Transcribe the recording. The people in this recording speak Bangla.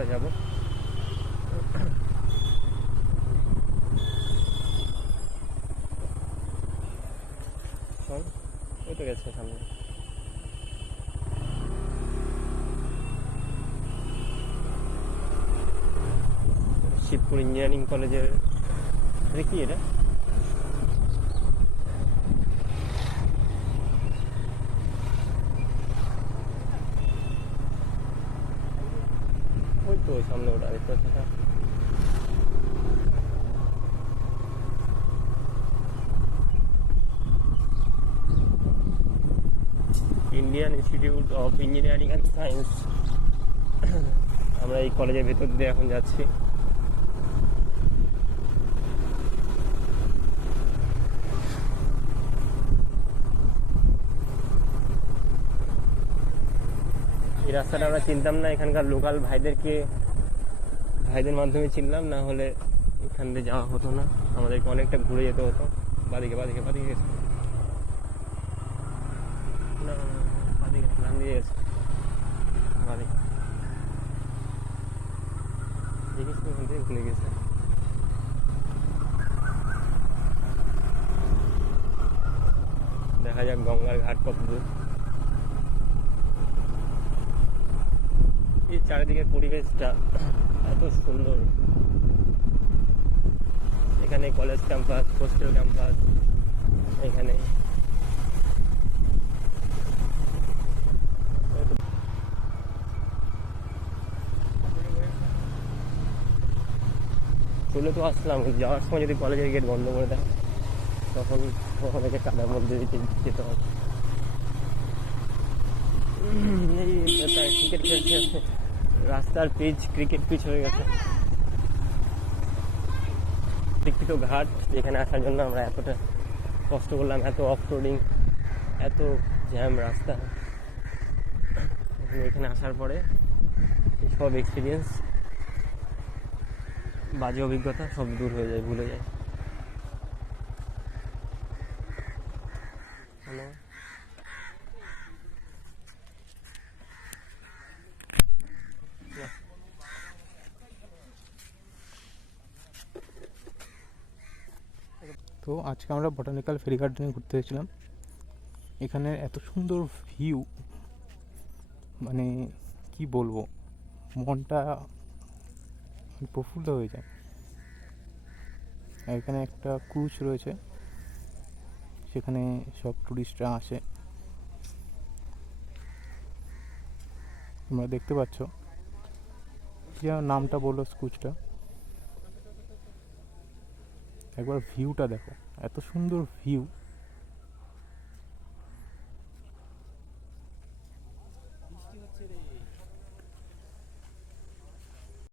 রাস্তা যাব। ওই তো গেছে সামনে। শিবপুর ইঞ্জিনিয়ারিং কলেজের কি এটা? ওই তো সামনে ওটা দেখতে পাচ্ছি। Indian institute of engineering and science. আমরা এই কলেজের ভেতর দিয়ে এখন যাচ্ছি। এই রাস্তাটা আমরা চিনতাম না, এখানকার লোকাল ভাইদের মাধ্যমে চিনলাম, না হলে এখান দিয়ে যাওয়া হতো না, আমাদেরকে অনেকটা ঘুরে যেতে হতো। বাদিকে বাদিকে বাদিকে গেছে না, বাদিকে নাম দিয়ে গেছে বাদিকে, দেখিস তো ওখান থেকে ভুলে গেছে। দেখা যাক গঙ্গার ঘাট কত দূর। এই চারিদিকের পরিবেশটা এত সুন্দর। এখানে কলেজ ক্যাম্পাস, হোস্টেল ক্যাম্পাস, এখানে চলে তো আসলাম, যাওয়ার সময় যদি কলেজের গেট বন্ধ করে দেয় তখন ওখানে কাদার মধ্যে যেতে হবে। ক্রিকেট খেলছে, রাস্তার পিচ ক্রিকেট পিচ হয়ে গেছে। শিক্ষিত ঘাট, যেখানে আসার জন্য আমরা এতটা কষ্ট করলাম, এত অফ রোডিং, এত জ্যাম রাস্তা। এখানে আসার পরে সব এক্সপিরিয়েন্স, বাজে অভিজ্ঞতা সব দূর হয়ে যায়, ভুলে যায়। তো আজকে আমরা বটানিক্যাল ফেরি গার্ডেনে ঘুরতে এসেছিলাম। এখানে এত সুন্দর ভিউ, মানে কি বলবো, মনটা প্রফুল্ল হয়ে যায়। এখানে একটা ক্রুজ রয়েছে, সেখানে সব টুরিস্টরা আসে। তোমরা দেখতে পাচ্ছ, নামটা বললো ক্রুজটা। একবার ভিউটা দেখো, এত সুন্দর ভিউ।